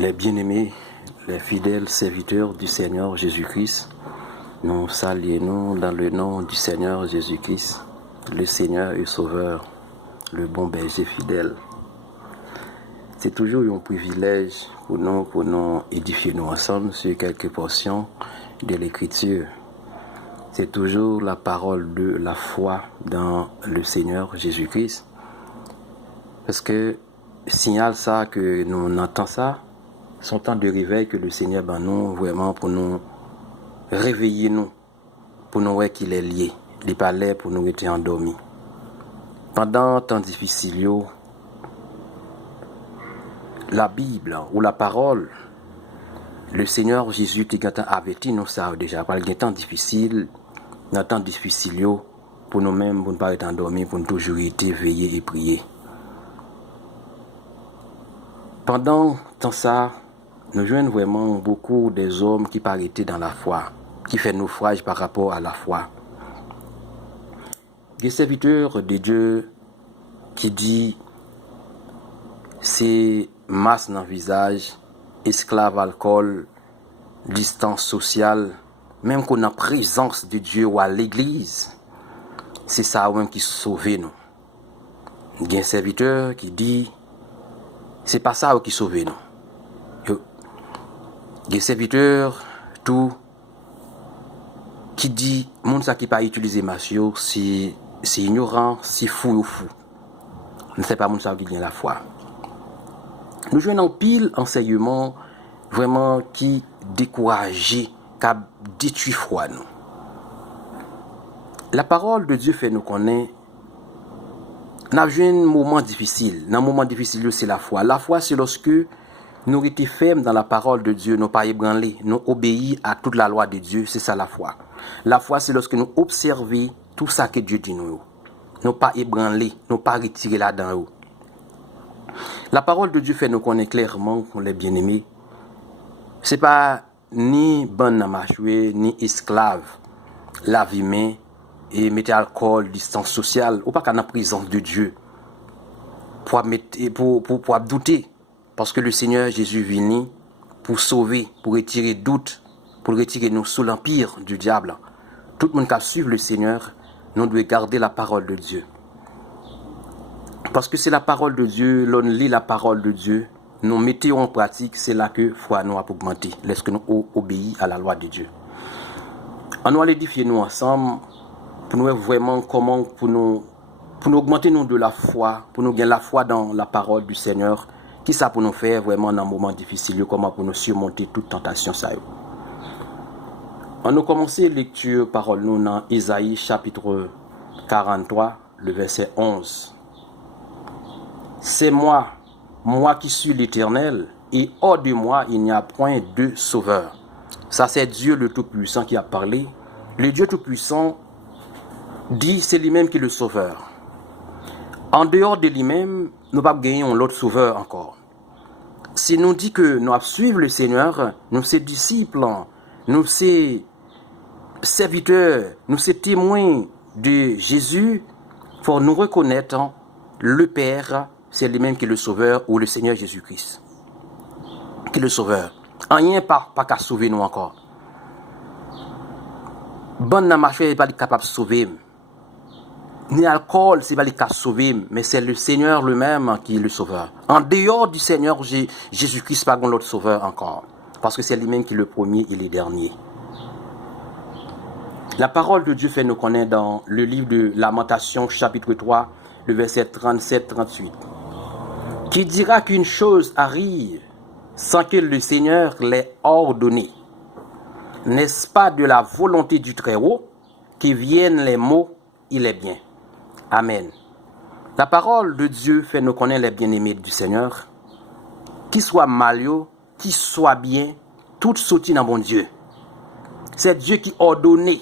Les bien-aimés, les fidèles serviteurs du Seigneur Jésus-Christ, nous saluons dans le nom du Seigneur Jésus-Christ, le Seigneur et Sauveur, le bon berger fidèle. C'est toujours un privilège pour nous édifier nous ensemble sur quelques portions de l'Écriture. C'est toujours la parole de la foi dans le Seigneur Jésus-Christ. Parce que signale ça que nous entendons ça, son temps de réveil que le Seigneur ben nous vraiment pour nous réveiller nous, pour nous voir qu'il est lié, il n'est pas là pour nous être endormis. Pendant temps difficile, la Bible ou la parole, le Seigneur Jésus t'a averti nous ça déjà par le temps difficile, dans temps difficile pour nous-mêmes pour ne pas être endormis, pour nous toujours être veiller et prier. Pendant temps ça, nous joignons vraiment beaucoup des hommes qui paraissent dans la foi, qui font naufrage par rapport à la foi. Des serviteurs de Dieu qui dit c'est masse dans le visage, esclave alcool, distance sociale, même qu'on a présence de Dieu ou à l'église, c'est ça même qui sauve nous. Il y a un serviteur qui dit c'est pas ça qui sauve nous. Il y a un serviteur tout qui dit monde ça qui pas utiliser masio c'est ignorant, c'est fou ou fou. Ne sait pas monde ça qui gagne la foi. Nous jouons en pile enseignement vraiment qui décourage, qui détruit foi nous. La parole de Dieu fait nous connaître. Nous avons un moment difficile. Dans un moment difficile, c'est la foi. La foi, c'est lorsque nous étions fermes dans la parole de Dieu, nous pas ébranlés, nous obéissons à toute la loi de Dieu. C'est ça la foi. La foi, c'est lorsque nous observons tout ça que Dieu dit nous. Nous pas ébranlés, nous pas retirés là-dedans. La parole de Dieu fait nous connaître clairement, les bien-aimés. C'est pas ni bonne à marcher, ni esclave, la vie main, et mettre alcool, distance sociale, ou pas qu'à la présence de Dieu, pour douter, parce que le Seigneur Jésus venu pour sauver, pour retirer doute, pour retirer nous sous l'empire du diable. Tout le monde qui suit le Seigneur, nous devons garder la parole de Dieu. Parce que c'est la parole de Dieu, l'on lit la parole de Dieu, nous mettons en pratique, c'est là que foi nous a augmenté, lorsque nous obéissons à la loi de Dieu. On va l'édifier nous ensemble, pour nous vraiment comment pour nous augmenter nous de la foi, pour nous gagner la foi dans la parole du Seigneur, qui ça pour nous faire vraiment dans un moment difficile, comment pour nous surmonter toute tentation ça. On a commencé lecture parole nous dans Isaïe chapitre 43, le verset 11. C'est moi qui suis l'Éternel, et hors de moi il n'y a point de sauveur. Ça c'est Dieu le Tout-Puissant qui a parlé. Le Dieu Tout-Puissant dit c'est lui-même qui est le sauveur. En dehors de lui-même, nous ne pouvons pas gagner l'autre sauveur encore. Si nous dit que nous suivons le Seigneur, nous sommes disciples, nous sommes serviteurs, nous sommes témoins de Jésus, il faut nous reconnaître le Père, c'est lui-même qui est le sauveur, ou le Seigneur Jésus-Christ, qui est le sauveur. Rien pas qu'à sauver nous encore. Bonne n'a marché n'est pas capable de sauver. Ni alcool, c'est pas les cas sauver, mais c'est le Seigneur lui-même qui est le sauveur. En dehors du Seigneur Jésus-Christ, pas l'autre sauveur encore. Parce que c'est lui-même qui est le premier et le dernier. La parole de Dieu fait nous connaître dans le livre de Lamentation, chapitre 3, le verset 37-38. Qui dira qu'une chose arrive sans que le Seigneur l'ait ordonné? N'est-ce pas de la volonté du Très-Haut qui viennent les mots, il est bien. Amen. La parole de Dieu fait nous connaître les bien-aimés du Seigneur. Qui soit mal, qui soit bien, tout sorti dans bon Dieu. C'est Dieu qui a ordonné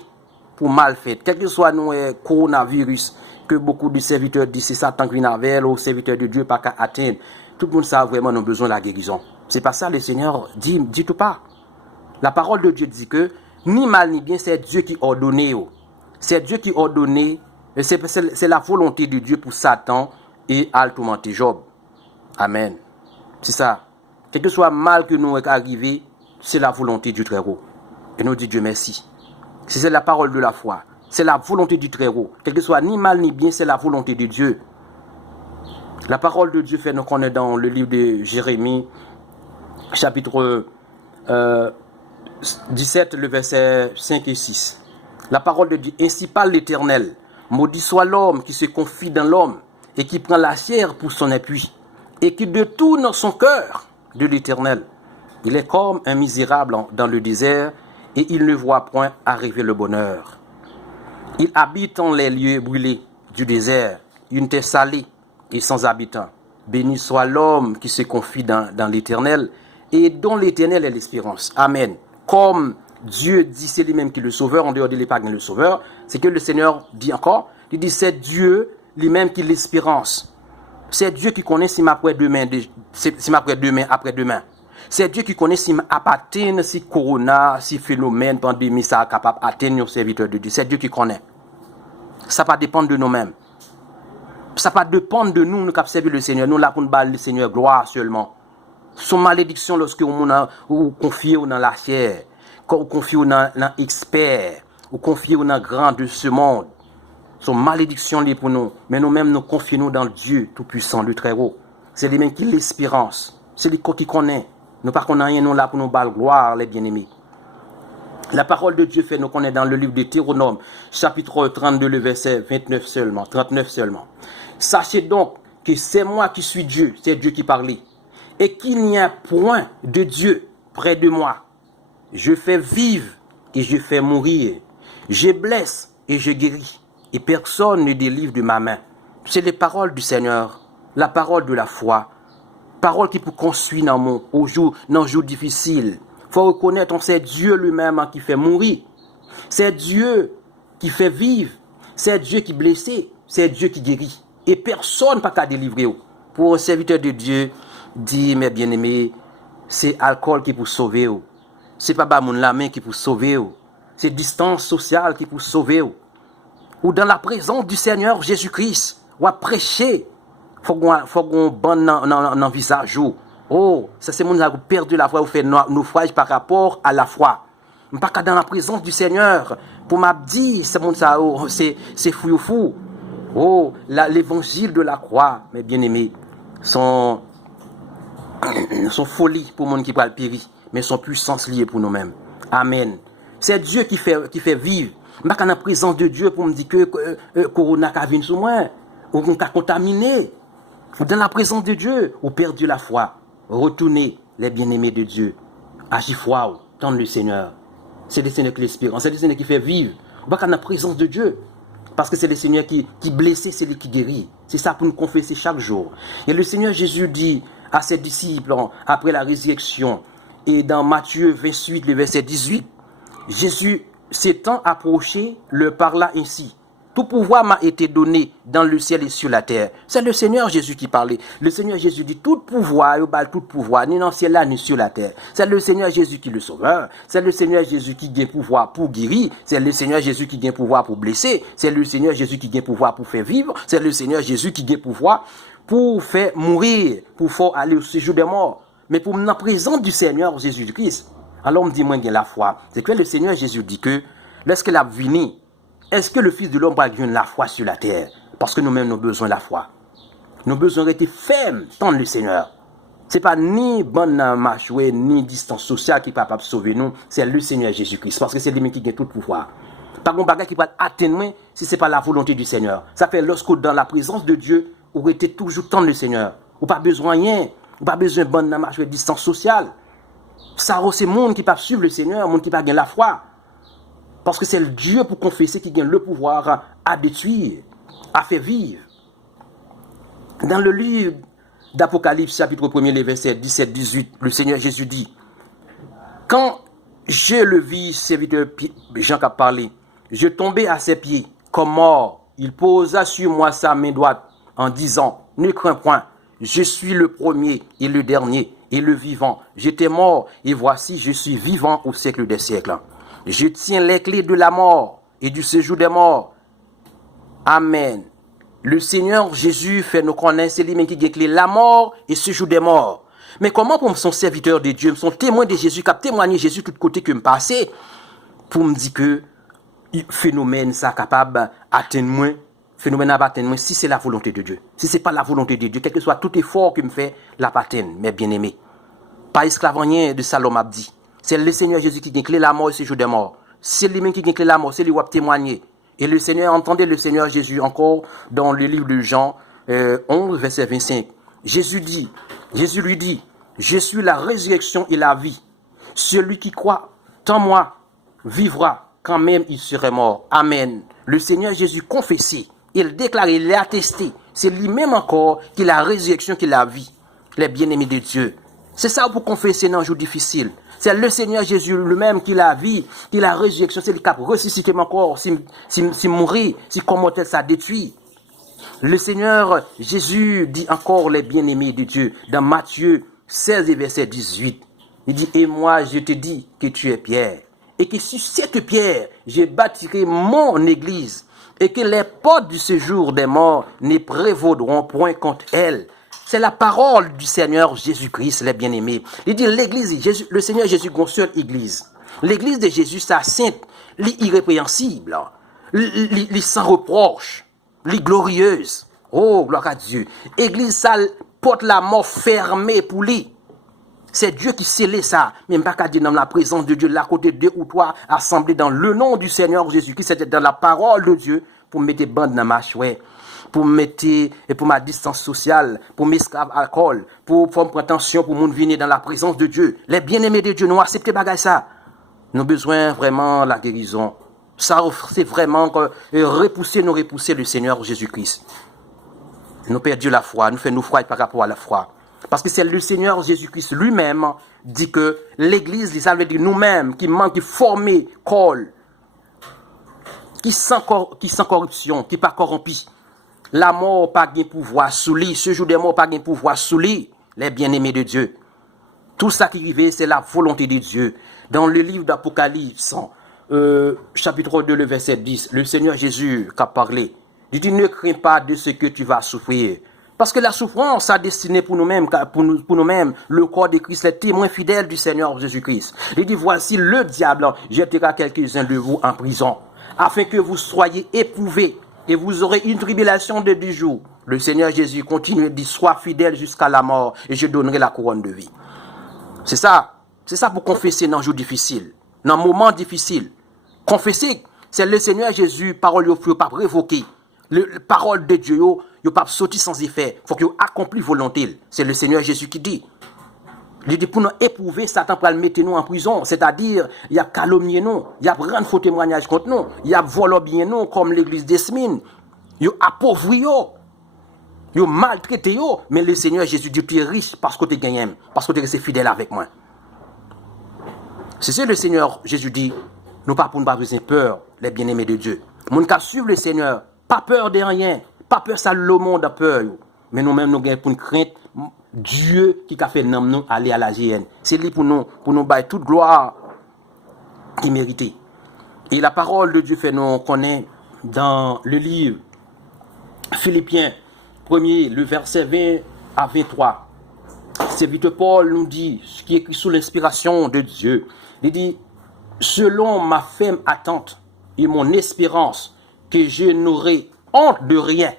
pour mal fait. Quel que soit le coronavirus, que beaucoup de serviteurs disent c'est Satan qui vient avec, ou serviteurs de Dieu pas qu'à atteindre. Tout le monde sait vraiment nous avons besoin de la guérison. C'est pas ça le Seigneur dit tout pas. La parole de Dieu dit que ni mal ni bien, c'est Dieu qui a ordonné. C'est Dieu qui a ordonné. C'est la volonté de Dieu pour Satan et à tourmenter Job. Amen. C'est ça. Quel que soit mal que nous est arrivé, c'est la volonté du Très-Haut. Et nous dit Dieu merci. C'est la parole de la foi. C'est la volonté du Très-Haut. Quel que soit ni mal ni bien, c'est la volonté de Dieu. La parole de Dieu fait nous connaître dans le livre de Jérémie, chapitre 17, le verset 5 et 6. La parole de Dieu, ainsi parle l'Éternel. Maudit soit l'homme qui se confie dans l'homme et qui prend la chair pour son appui et qui détourne son cœur de l'Éternel. Il est comme un misérable dans le désert et il ne voit point arriver le bonheur. Il habite dans les lieux brûlés du désert, une terre salée et sans habitants. Béni soit l'homme qui se confie dans l'Éternel et dont l'Éternel est l'espérance. Amen. Comme Dieu dit, c'est lui-même qui est le sauveur, en dehors de l'épargne le sauveur, c'est que le Seigneur dit encore, il dit c'est Dieu lui-même qui est l'espérance. C'est Dieu qui connaît si m'après demain, après-demain. C'est Dieu qui connaît si m'appartient, si corona, si phénomène, pandémie, ça est capable d'atteindre nos serviteurs de Dieu. C'est Dieu qui connaît. Ça va dépendre de nous-mêmes. Ça va dépendre de nous, nous qui servir le Seigneur. Nous là pour nous battre le Seigneur, gloire seulement. Son malédiction lorsque vous confiez dans la chair, vous confiez dans l'expert, vous confiez dans grand de ce monde. Son malédiction liée pour nous. Mais nous-mêmes nous confions dans Dieu Tout-Puissant, le Très-Haut. C'est lui-même qui l'espérance. C'est lui qui connaît. Nous pas qu'on a rien nous là pour nous battre gloire, les bien-aimés. La parole de Dieu fait nous connaître dans le livre de Théronome, chapitre 32, le verset 39 seulement, 39 seulement. Sachez donc que c'est moi qui suis Dieu, c'est Dieu qui parlait, et qu'il n'y a point de Dieu près de moi. Je fais vivre et je fais mourir. Je blesse et je guéris. Et personne ne délivre de ma main. C'est les paroles du Seigneur, la parole de la foi, parole qui peut construire dans le jour difficile. Il faut reconnaître que c'est Dieu lui-même qui fait mourir. C'est Dieu qui fait vivre. C'est Dieu qui blesse. C'est Dieu qui guérit. Et personne ne peut pas délivrer. Pour un serviteur de Dieu, dit, mes bien-aimés, c'est l'alcool qui peut sauver. C'est pas la main qui peut sauver. C'est distance sociale qui peut sauver. Ou dans la présence du Seigneur Jésus-Christ, ou à prêcher, il faut qu'on bonne dans le visage. Oh, ça c'est mon qui a perdu la foi, ou fait naufrage par rapport à la foi. Pas qu'à dans la présence du Seigneur, pour m'abdi, c'est mon ça, c'est fou. Oh, l'évangile de la croix, mes bien-aimés, sont folie pour monde qui parle périr, mais sont puissance liée pour nous-mêmes. Amen. C'est Dieu qui fait vivre. Je ne suis pas dans la présence de Dieu pour me dire que Corona a venu sur moi, ou qu'on a contaminé. Dans la présence de Dieu, ou perdu la foi. Retournez, les bien-aimés de Dieu. Agis foi, tendre le Seigneur. C'est le Seigneur qui l'espère. C'est le Seigneur qui fait vivre. On ne pas dans la présence de Dieu. Parce que c'est le Seigneur qui blesse, c'est lui qui guérit. C'est ça pour nous confesser chaque jour. Et le Seigneur Jésus dit à ses disciples, après la résurrection, et dans Matthieu 28, le verset 18, Jésus s'étant approché, leur parla ainsi. Tout pouvoir m'a été donné dans le ciel et sur la terre. C'est le Seigneur Jésus qui parlait. Le Seigneur Jésus dit tout pouvoir, ni dans le ciel là, ni sur la terre. C'est le Seigneur Jésus qui est le sauveur. C'est le Seigneur Jésus qui gagne pouvoir pour guérir. C'est le Seigneur Jésus qui gagne pouvoir pour blesser. C'est le Seigneur Jésus qui gagne pouvoir pour faire vivre. C'est le Seigneur Jésus qui gagne pouvoir pour faire mourir, pour faire aller au séjour des morts. Mais pour la présence du Seigneur Jésus-Christ, alors on me dit, moi, j'ai la foi. C'est que le Seigneur Jésus dit que, lorsqu'il a venu, est-ce que le Fils de l'homme va gagner la foi sur la terre? Parce que nous-mêmes, nous avons besoin de la foi. Nous avons besoin d'être fermes dans le Seigneur. Ce n'est pas ni bonne marche, ni distance sociale qui est capable de sauver nous. C'est le Seigneur Jésus-Christ. Parce que c'est lui qui gagne tout le pouvoir. Par contre, bagage qui va atteindre si ce n'est pas la volonté du Seigneur. Ça fait lorsque dans la présence de Dieu, vous êtes toujours dans le Seigneur. Vous n'avez pas besoin de rien. Vous n'avez pas besoin de bonne marche, distance sociale. Ça, c'est le monde qui peut suivre le Seigneur, le monde qui peut gagner la foi. Parce que c'est le Dieu pour confesser qui gagne le pouvoir à détruire, à faire vivre. Dans le livre d'Apocalypse, chapitre 1er, les versets 17-18, le Seigneur Jésus dit, quand je le vis, serviteur Jean qui a parlé, je tombais à ses pieds comme mort. Il posa sur moi sa main droite en disant, ne crains point, je suis le premier et le dernier et le vivant. J'étais mort et voici, je suis vivant au siècle des siècles. Je tiens les clés de la mort et du séjour des morts. Amen. Le Seigneur Jésus fait nous connaître, c'est lui-même qui a clé la mort et séjour des morts. Mais comment pour me son serviteur de Dieu, me son témoin de Jésus, qui a témoigné Jésus tout côté que me passé, pour me dire que phénomène ça capable d'atteindre moi, phénomène à atteindre moi, si c'est la volonté de Dieu. Si c'est pas la volonté de Dieu, quel que soit tout effort que me fait, la pas atteindre, mes bien-aimés. Pas esclave rien de ça l'homme a dit. C'est le Seigneur Jésus qui gagne clé la mort et séjour des morts. C'est lui-même qui gagne clé la mort, c'est lui qui a témoigné. Et le Seigneur, entendez le Seigneur Jésus encore dans le livre de Jean 11, verset 25. Jésus lui dit, je suis la résurrection et la vie. Celui qui croit en moi vivra quand même il serait mort. Amen. Le Seigneur Jésus confessé, il déclare, il l'a attesté. C'est lui-même encore qui est la résurrection, qui est la vie. Les bien-aimés de Dieu. C'est ça pour confesser dans un jour difficile. C'est le Seigneur Jésus lui-même qui la vie, qui la résurrection, c'est lui qui a ressuscité mon corps, si mourir, si comment ça détruit. Le Seigneur Jésus dit encore les bien-aimés de Dieu dans Matthieu 16 et verset 18. Il dit, et moi je te dis que tu es Pierre, et que sur cette pierre, je bâtirai mon église, et que les portes du séjour des morts ne prévaudront point contre elle. C'est la parole du Seigneur Jésus-Christ, les bien-aimés. Il dit, l'église, le Seigneur Jésus, une seule église. L'église de Jésus, c'est sainte, l'irrépréhensible, sans reproche, glorieuse. Oh, gloire à Dieu. Église, ça porte la mort fermée pour lui. C'est Dieu qui scellait ça. Même pas qu'à dire dans la présence de Dieu, là, côté deux ou trois, assemblés dans le nom du Seigneur Jésus-Christ, c'était dans la parole de Dieu, pour mettre des bandes dans ma chouette, pour ma distance sociale, pour m'esclave alcool, pour me prendre attention, pour mon venir dans la présence de Dieu. Les bien-aimés de Dieu, nous acceptons bagay ça. Nous avons besoin vraiment de la guérison. Ça, c'est vraiment repousser le Seigneur Jésus-Christ. Nous perdons la foi, nous faisons froid par rapport à la foi. Parce que c'est le Seigneur Jésus-Christ lui-même dit que l'Église, ça veut dire nous-mêmes, qui manque de former, qui sans corruption, qui pas corrompu. La mort pas de pouvoir sous lui, ce jour des morts pas de pouvoir sous lui, les bien-aimés de Dieu. Tout ça qui arrive, c'est la volonté de Dieu. Dans le livre d'Apocalypse, chapitre 2, le verset 10, le Seigneur Jésus qui a parlé, il dit, ne crains pas de ce que tu vas souffrir. Parce que la souffrance a destiné pour nous-mêmes, le corps de Christ, les témoins fidèles du Seigneur Jésus-Christ. Il dit, voici le diable jettera quelques-uns de vous en prison, afin que vous soyez éprouvés, et vous aurez une tribulation de 10 jours. Le Seigneur Jésus continue et dit, sois fidèle jusqu'à la mort, et je donnerai la couronne de vie. C'est ça pour confesser dans un jour difficile, dans un moment difficile. Confesser, c'est le Seigneur Jésus, parole ne peut pas révoquer. La parole de Dieu, il ne peut pas sortir sans effet. Il faut qu'il accomplisse volonté. C'est le Seigneur Jésus qui dit. Il dit pour nous éprouver, Satan pour le mettre nous en prison. C'est-à-dire, il a calomnié nous, il a rendre faux témoignage contre nous, il a volé bien nous, comme l'église d'Esmine. Il a appauvri nous, il a maltraité nous. Mais le Seigneur Jésus dit, tu es riche parce que tu es gagné, parce que tu es resté fidèle avec moi. C'est ce que le Seigneur Jésus dit. Nous pas pour nous avoir peur, les bien-aimés de Dieu. Nous qui suivre le Seigneur, pas peur de rien, pas peur ça le monde a peur. Mais nous-mêmes nous gagnons pour une crainte Dieu qui a fait nous aller à la GN. C'est lui pour nous bailler toute gloire qui méritait. Et la parole de Dieu fait nous connaître dans le livre Philippiens 1er, le verset 20 à 23. Serviteur Paul nous dit, ce qui est écrit sous l'inspiration de Dieu, il dit, selon ma ferme attente et mon espérance, que je n'aurai honte de rien,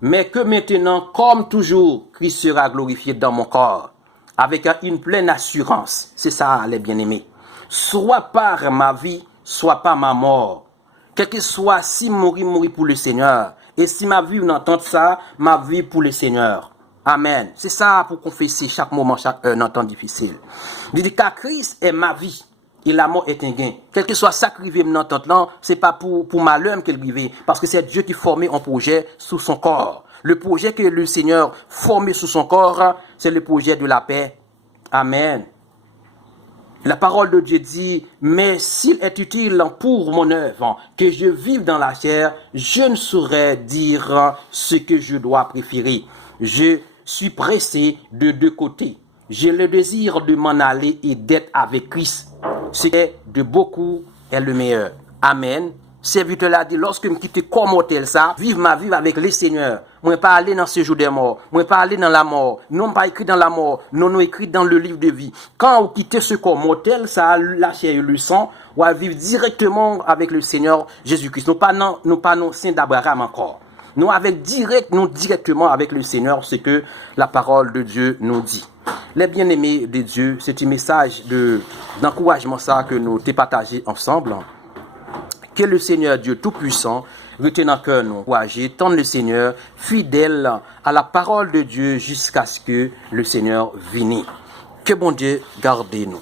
mais que maintenant, comme toujours, Christ sera glorifié dans mon corps, avec une pleine assurance. C'est ça, les bien-aimés. Soit par ma vie, soit par ma mort. Quel que soit, si mourir pour le Seigneur. Et si ma vie, on entend ça, ma vie pour le Seigneur. Amen. C'est ça pour confesser chaque moment, chaque heure, dans temps difficile. Il dit, car Christ est ma vie. Et la mort est un gain. Quel que soit ça qui arrive dans notre temps, c'est pas pour malheur qu'elle arrive, parce que c'est Dieu qui formait un projet sous son corps. Le projet que le Seigneur formait sous son corps, c'est le projet de la paix. Amen. La parole de Dieu dit, mais s'il est utile pour mon œuvre que je vive dans la chair, je ne saurais dire ce que je dois préférer. Je suis pressé de deux côtés. J'ai le désir de m'en aller et d'être avec Christ. Ce qui est de beaucoup est le meilleur. Amen. Serviteur l'a dit, lorsque je me quitte comme tel ça, vive ma vie avec le Seigneur. moi pas aller dans ce jour des morts, moi pas aller dans la mort, non pas écrit dans la mort, non nous écrit dans le livre de vie. Quand vous quittez ce corps mortel, ça a la chair et le sang, ou à vivre directement avec le Seigneur Jésus-Christ. Nous pas non saint d'Abraham encore. Nous directement avec le Seigneur, ce que la parole de Dieu nous dit. Les bien-aimés de Dieu, c'est un message d'encouragement ça que nous t'ai partagé ensemble. Que le Seigneur Dieu Tout-Puissant retienne en cœur nous, encourager, tendre le Seigneur, fidèle à la parole de Dieu jusqu'à ce que le Seigneur vienne. Que bon Dieu garde nous.